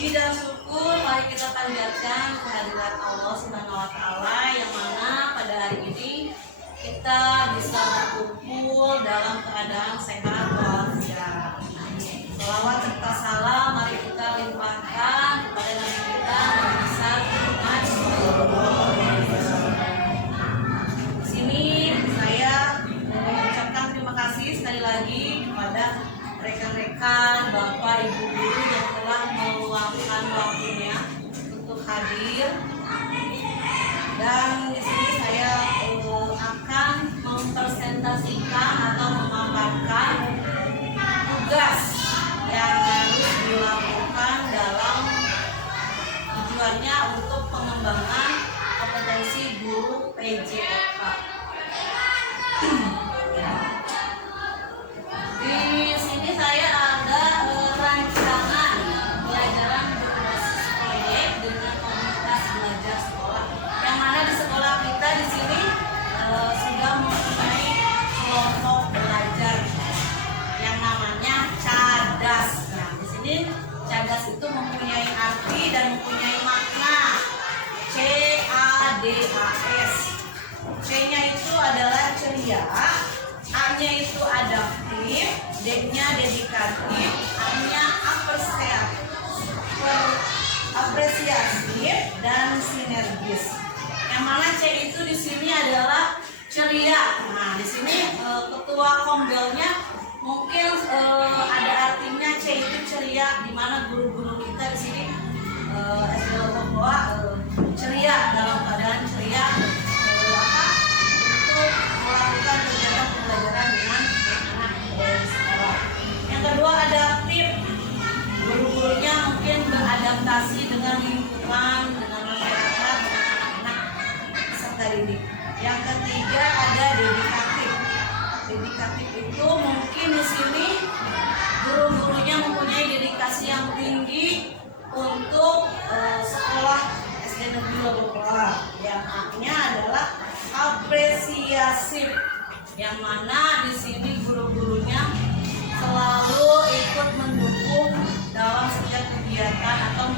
Puji dan syukur mari kita panjatkan kehadirat Allah Subhanahu wa taala yang mana pada hari ini kita bisa berkumpul dalam keadaan sehat walafiat. Selawat serta salam mari kita limpahkan kepada Nabi kita Nabi besar Muhammad sallallahu alaihi wasallam. Di sini saya mengucapkan terima kasih sekali lagi kepada rekan-rekan, Bapak, Ibu guru yang telah meluangkan waktunya untuk hadir. Dan di sini saya akan mempresentasikan atau memaparkan tugas yang harus dilakukan dalam tujuannya untuk pengembangan kompetensi guru PJOK. Di sini saya ada rancangan pelajaran berbasis proyek dengan komunitas belajar sekolah. Yang mana di sekolah kita di sini sudah mempunyai kelompok belajar yang namanya CADAS. Nah, di sini CADAS itu mempunyai arti dan mempunyai makna. CADAS. C-nya itu adalah ceria, A-nya itu adaptif, D-nya dedikatif, A-nya apresiatif, dan sinergis. Yang mana C itu di sini adalah ceria. Nah, di sini ketua kombelnya mungkin ada artinya C itu ceria, di mana guru-guru kita di sini SD Lombok ceria, dalam keadaan ceria untuk melakukan kegiatan pembelajaran dengan anak di sekolah. Yang kedua adaptif, guru-gurunya mungkin beradaptasi dengan lingkungan, dengan masyarakat, dengan anak-anak peserta didik. Yang ketiga ada dedikatif. Dedikatif itu mungkin di sini guru-gurunya mempunyai dedikasi yang tinggi untuk sekolah SD Negeri Lombok. Yang A-nya adalah apresiasif, yang mana di sini guru-gurunya selalu ikut mendukung dalam setiap kegiatan atau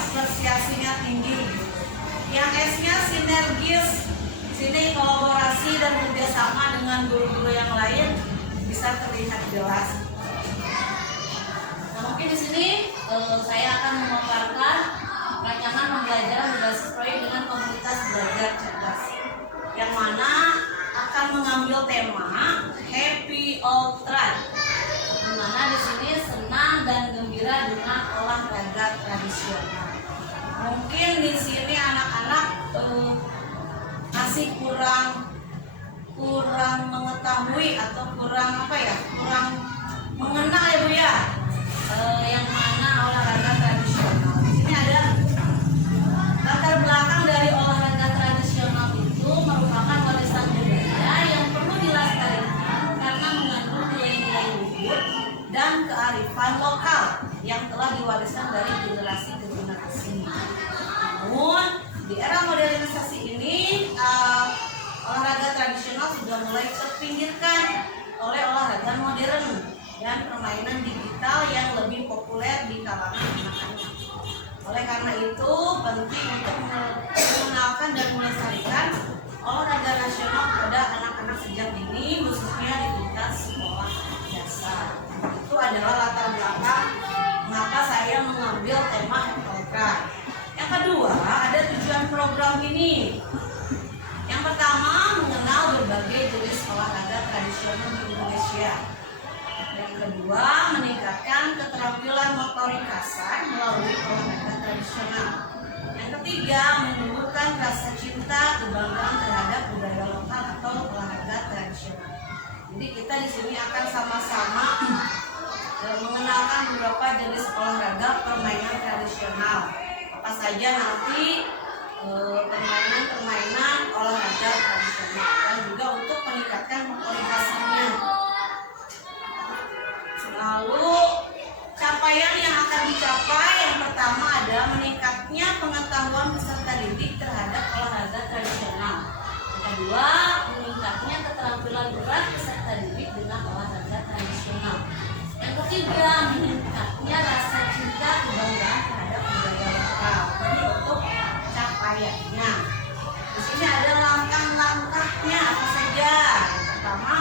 apresiasinya tinggi. Yang S-nya sinergis, sini kolaborasi dan kerjasama dengan guru-guru yang lain bisa terlihat jelas. Nah, mungkin di sini saya akan memaparkan rancangan pembelajaran berbasis proyek dengan komunitas belajar cerdas, yang mana akan mengambil tema Happy Old Trad, di mana di sini senang dan gembira dengan olahraga tradisional. Mungkin di sini anak-anak masih kurang mengetahui atau kurang mengenal ya Bu ya, yang mana olahraga tradisional. Di sini ada latar belakang dari olahraga tradisional itu merupakan warisan budaya yang perlu dilestarikan karena mengandung nilai-nilai luhur dan kearifan lokal yang telah diwariskan dari generasi ke generasi. Namun di era modernisasi ini olahraga tradisional sudah mulai terpinggirkan oleh olahraga modern dan permainan digital yang lebih populer di kalangan anak-anak. Oleh karena itu penting untuk mengenalkan dan melestarikan olahraga nasional kepada anak-anak sejak dini, khususnya di tingkat sekolah dasar. Itu adalah latar belakang mengapa saya mengambil tema Happy. Yang kedua ada tujuan program ini. Yang pertama mengenal berbagai jenis olahraga tradisional di Indonesia. Yang kedua, meningkatkan keterampilan motorik kasar melalui olahraga tradisional. Yang ketiga, menumbuhkan rasa cinta, kebanggaan terhadap budaya lokal atau olahraga tradisional. Jadi kita di sini akan sama-sama mengenalkan beberapa jenis olahraga permainan tradisional. Apa saja nanti permainan olahraga tradisional, dan juga untuk meningkatkan motorik kasarnya. Lalu capaian yang akan dicapai, yang pertama ada meningkatnya pengetahuan peserta didik terhadap olahraga tradisional. Yang kedua, meningkatnya keterampilan berat peserta didik dengan olahraga tradisional. ketiga, meningkatnya rasa cinta kebanggaan terhadap budaya lokal. Ini untuk capaiannya. Di sini ada langkah-langkahnya apa saja. Yang pertama,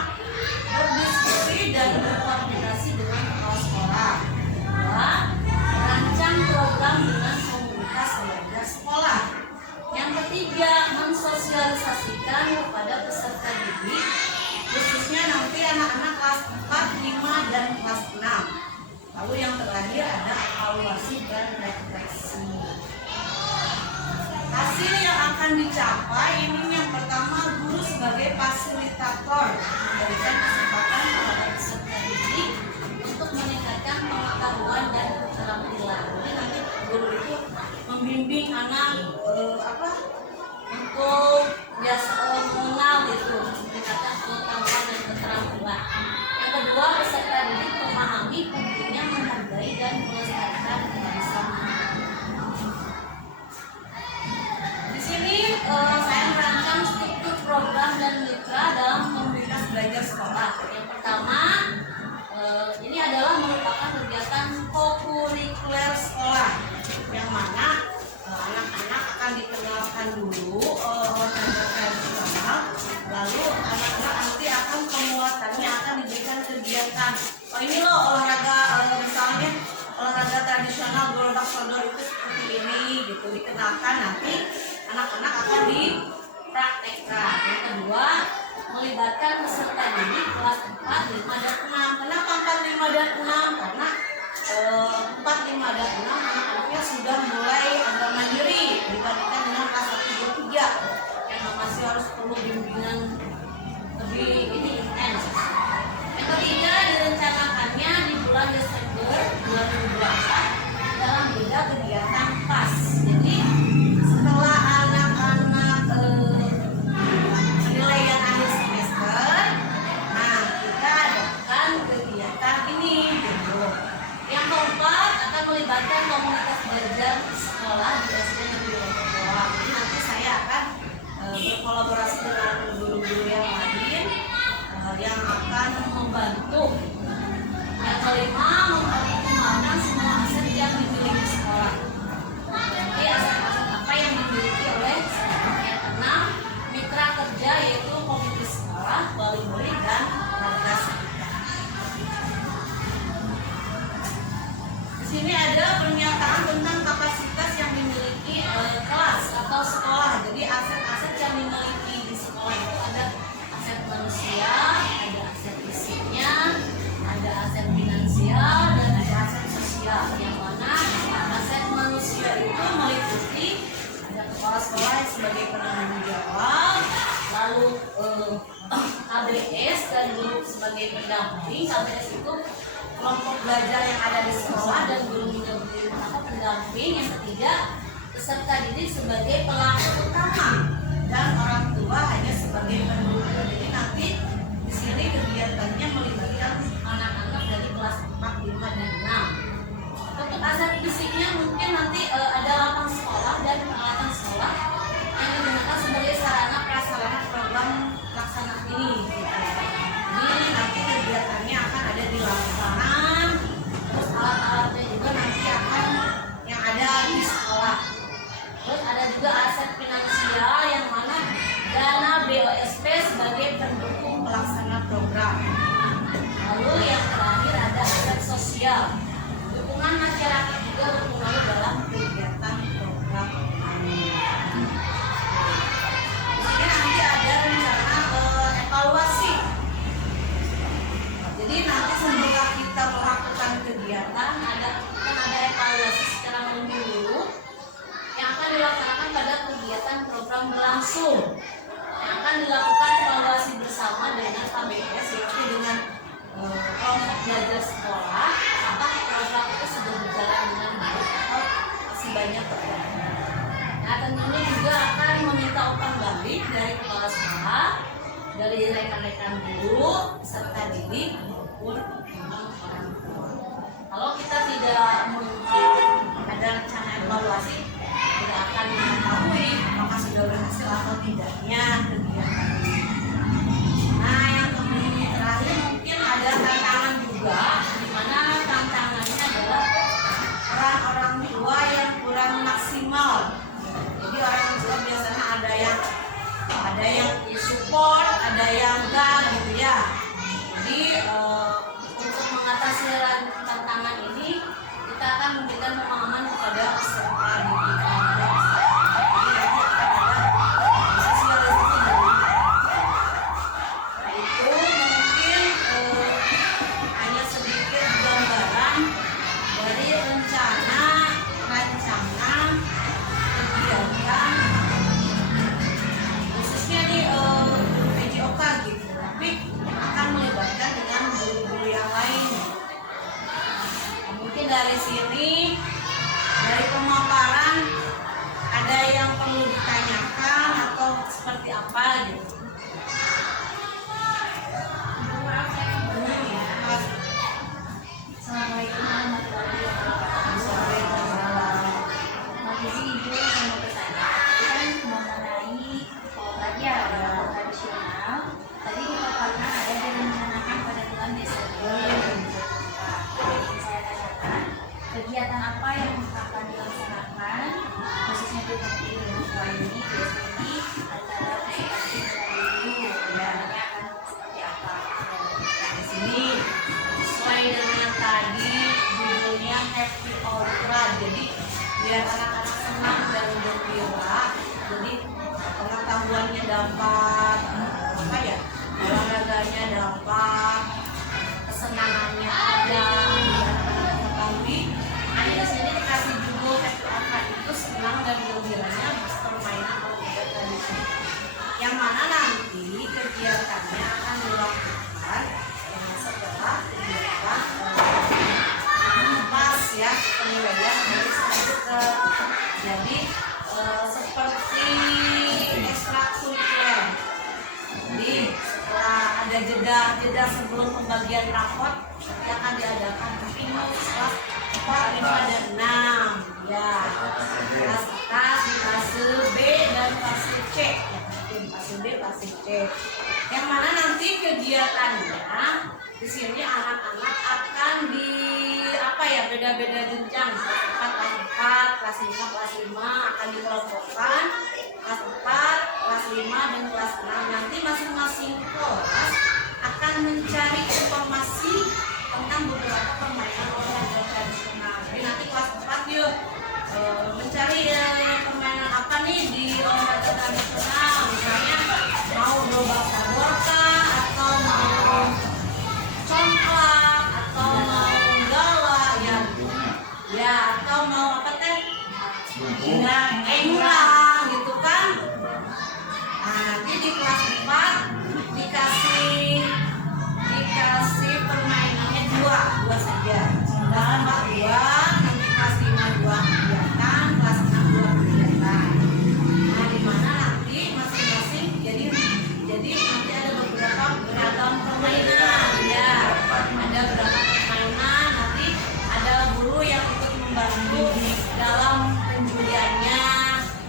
berdiskusi dan berkoordinasi dengan kepala sekolah. Kedua, merancang program dengan komunitas belajar sekolah. Yang ketiga, mensosialisasikan kepada peserta didik, khususnya nanti anak-anak kelas 4, 5, dan kelas 6. Lalu yang terakhir ada evaluasi dan refleksi. Hasil yang akan dicapai ini yang pertama, guru sebagai fasilitator memberikan kesempatan kepada peserta didik untuk meningkatkan pengetahuan dan keterampilan. Jadi nanti guru itu membimbing anak untuk biasa mengenal gitu, meningkatkan pengetahuan dan keterampilan. Yang kedua, peserta didik memahami pentingnya menghargai dan melestarikan kebersamaan. Di sini saya merancang struktur program dan mitra dalam komunitas belajar sekolah. Yang pertama, ini adalah merupakan kegiatan kokurikuler sekolah, yang mana anak-anak akan dikenalkan dulu olahraga tradisional, lalu anak-anak nanti akan penguatannya akan diberikan kegiatan. Oh ini loh olahraga, misalnya olahraga tradisional gerobak sodor itu seperti ini gitu, dikenalkan, nanti anak-anak akan dipraktekkan. Yang kedua, melibatkan peserta didik kelas 4, 5, dan 6. Kenapa 4, 5, dan 6? Karena 4, 5, dan 6 anak-anaknya sudah mulai agak mandiri dibandingkan dengan kelas 1, 2, 3 yang masih harus perlu bimbingan lebih intens. Yang ketiga, direncanakannya di bulan Desember 2024 dalam beda kegiatan PAS. Jadi setelah anak-anak penilaian akhir semester, nah kita adakan kegiatan ini gitu. Yang keempat, akan melibatkan komunitas belajar sekolah di SD Negeri Lombok. Jadi nanti saya akan berkolaborasi dengan guru-guru yang lain yang akan membantu. Yang kelima, mengoptimalkan semua aset yang dimiliki sekolah. Jadi aset-aset apa yang dimiliki oleh sekolah. Yang keenam, mitra kerja yaitu komite sekolah, wali murid, dan warga sekitar. Di sini ada pernyataan tentang kapasitas yang dimiliki kelas atau sekolah. Jadi aset-aset yang dimiliki di sekolah itu ada aset manusia, ada aset fisiknya, ada aset finansial, dan ada aset sosial. Yang mana aset manusia itu meliputi ada kepala sekolah sebagai penanggung jawab, lalu KBS dan guru sebagai pendamping. KBS itu kelompok belajar yang ada di sekolah dan gurunya atau pendamping. Yang ketiga, peserta didik sebagai pelaku utama dan orang tua hanya sebagai pendukung. Jadi nanti di sini kegiatannya melibatkan anak-anak dari kelas 4, 5, dan 6. Untuk aset fisiknya mungkin nanti ada lapang sekolah dan peralatan sekolah yang digunakan sebagai sarana prasarana program pelaksanaan ini. Jadi nanti kegiatannya akan ada di lapangan, terus alat-alatnya juga nanti akan yang ada di sekolah. Terus ada juga aset finansial yang mana dana BOSP sebagai pendukung pelaksana program. Lalu yang terakhir ada aset sosial, dukungan masyarakat juga berpengaruh dalam kegiatan program ini. Jadi nanti ada rencana evaluasi. Jadi nanti setelah kita melakukan kegiatan ada evaluasi secara menyeluruh yang akan dilaksanakan pada kegiatan program berlangsung, yang akan dilakukan evaluasi bersama dengan KBS yaitu dengan kelompok belajar sekolah. Apakah program itu sudah berjalan dengan baik atau masih banyak kekurangan. Nah tentunya juga akan meminta umpan balik dari kepala sekolah, dari rekan-rekan guru, peserta didik maupun memang orang tua. Kalau kita tidak ada rencana evaluasi, tidak akan mengetahui apakah sudah berhasil atau tidaknya kegiatan ini. Nah yang terakhir mungkin ada tantangan juga, di mana dari sini, dari pemaparan, ada yang perlu ditanyakan atau seperti apa gitu. Assalamualaikum warahmatullahi wabarakatuh. Jadi Ibu saya mau bertanya, kan mengenai pelajaran tradisional. Tadi dipaparkan ada yang mengenakan pada bulan Desember. Saya tanyakan, kegiatan apa yang akan dilaksanakan khususnya di Indonesia ini biasanya antara seperti dulu akan seperti apa? Di sini sesuai dengan tadi judulnya Happy Aura, jadi biar anak-anak senang dan gembira, jadi pengetahuannya dapat apa ya, olahraganya dapat, kesenangannya ada, biar anak-anak mengetahui. Nah di sini dikasih judul Happy Aura itu senang dan gembiranya permainan olahraga tradisional, yang mana nanti kegiatannya akan dilakukan setelah kegiatan pas ya penilaian dari semester. Jadi seperti ekstrakurikuler. Jadi setelah ada jeda sebelum pembagian rapot nanti akan diadakan pinus kelas 4, 5, dan 6 ya, kelas atas di fase B dan fase C ya, fase B, fase C, yang mana nanti kegiatannya di sini anak-anak akan di apa ya, beda-beda jenjang, kelas 4, kelas 5, kelas 5 akan dikelompokkan, kelas 4, kelas 5 dan kelas 6. Nanti masing-masing kelas akan mencari informasi tentang beberapa permainan olahraga tradisional. Jadi nanti kelas 4 yuk mencari permainan apa nih di olahraga tradisional, misalnya mau lomba dorka atau mau congklak atau mau gala ya atau mau apa teh englang gitu kan. Nah nanti di kelas 4 dikasih permainannya dua saja, kelas 4 dua, nanti kelas 5 dua kegiatan, kelas 6 dua kegiatan. Nah di mana nanti masing-masing jadi nanti ada beberapa beragam permainan ya, ada beragam permainan, nanti ada guru yang ikut membantu dalam penjuliannya,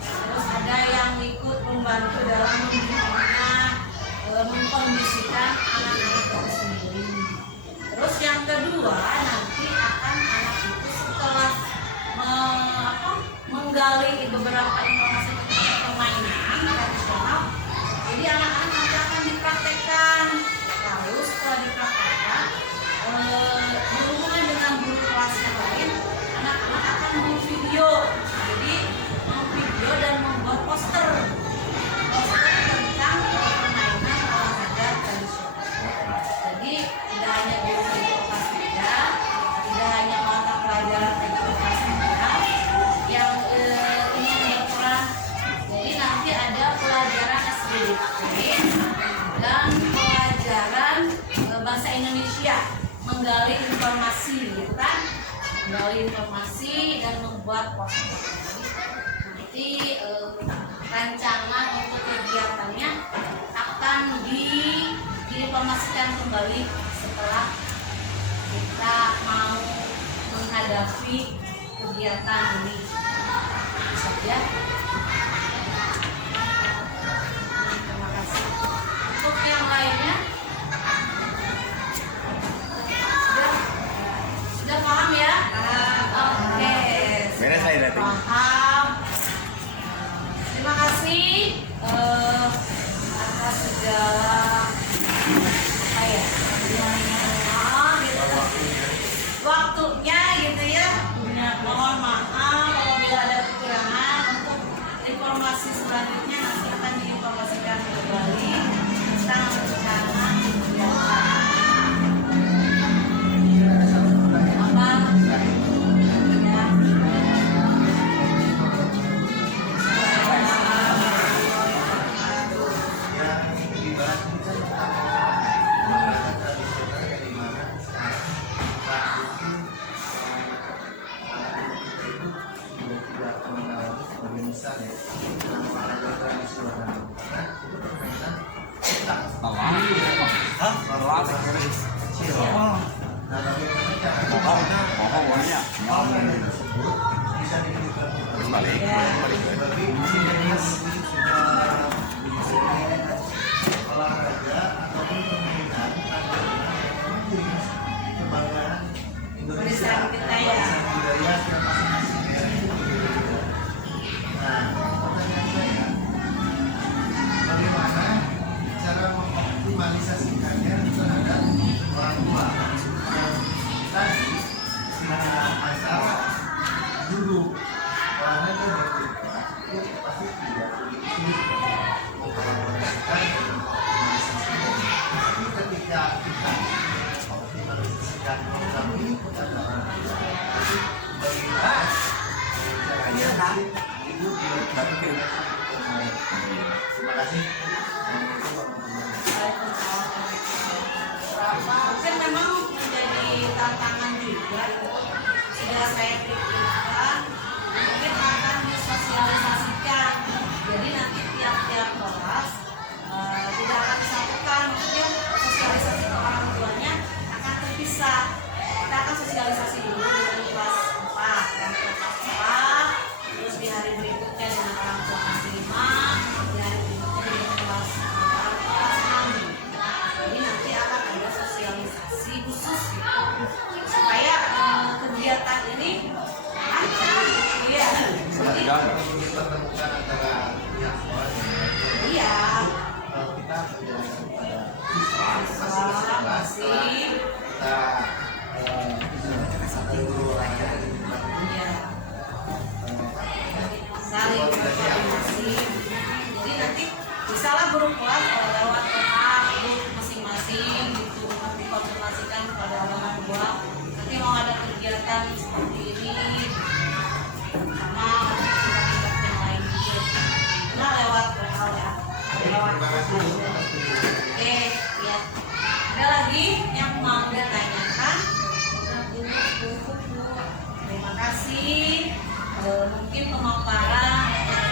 terus ada yang ikut membantu dalam mengkondisikan anak-anak itu sendiri. Terus yang kedua nanti akan anak itu setelah menggali beberapa informasi tentang permainan tradisional, jadi anak-anak nanti akan dipraktekkan. Lalu setelah dipraktekkan berhubungan dengan guru kelas yang lain, anak-anak akan memvideo, jadi memvideo dan membuat poster tentang permainan olahraga tradisional. Jadi tidak hanya guru kelas saja, tidak hanya mata pelajaran kelas saja yang ingin berperan. Jadi nanti ada pelajaran SBDP dan pelajaran bahasa Indonesia, menggali informasi gitu kan, menggali informasi dan membuat poster. Nanti rancangan untuk kegiatannya akan diinformasikan kembali setelah kita mau menghadapi kegiatan ini. Itu saja. Terima kasih. Untuk yang lainnya sudah paham ya? Oke. Beres saya berarti. Paham. Terima kasih atas segala apa ya, gitu, waktunya gitu ya. Mohon maaf apabila ada kekurangan. Untuk informasi Pohonnya. Terus balik. Warisan kita ya. Bagaimana cara mengoptimalisasikannya terhadap orang tua yang tadi antara dulu olahraga dan kita itu pasti tidak sulit mengoptimalisasikan tapi ketika kita optimalisasikan program ini kepada orang tua bagaimana caranya ibu dibantu. Terima kasih. Mungkin memang menjadi tantangan juga itu sudah saya pikirkan mungkin akan disosialisasikan jadi nanti tiap-tiap kelas tidak akan disatukan maksudnya sosialisasi ke orang tuanya akan terpisah kita akan sosialisasi dulu dengan kelas 4 dan kelas 4 terus di hari berikutnya dengan orang tua kelas 5 di hari berikutnya dengan kelas 6 jadi nanti akan ada sosialisasi khusus gitu supaya kegiatan ini lancar ya jadi Pertemukan antara pihak sekolah dan iya kalau kita menjelaskan pada siswa masing-masing kelas masih kita satu olahraga dan dibantu ya saling berkoordinasi jadi nanti misalnya grup kelas lewat WA grup masing-masing gitu dikoordinasikan kepada orang tua nanti mau ada kegiatan seperti ini sama tingkat-tingkat yang lain juga nah lewat WA ya lewat terima kasih Bu WA. atas kunjungannya. Oke, ya. Ada lagi yang mau ditanyakan? Terima kasih. Mungkin pemaparan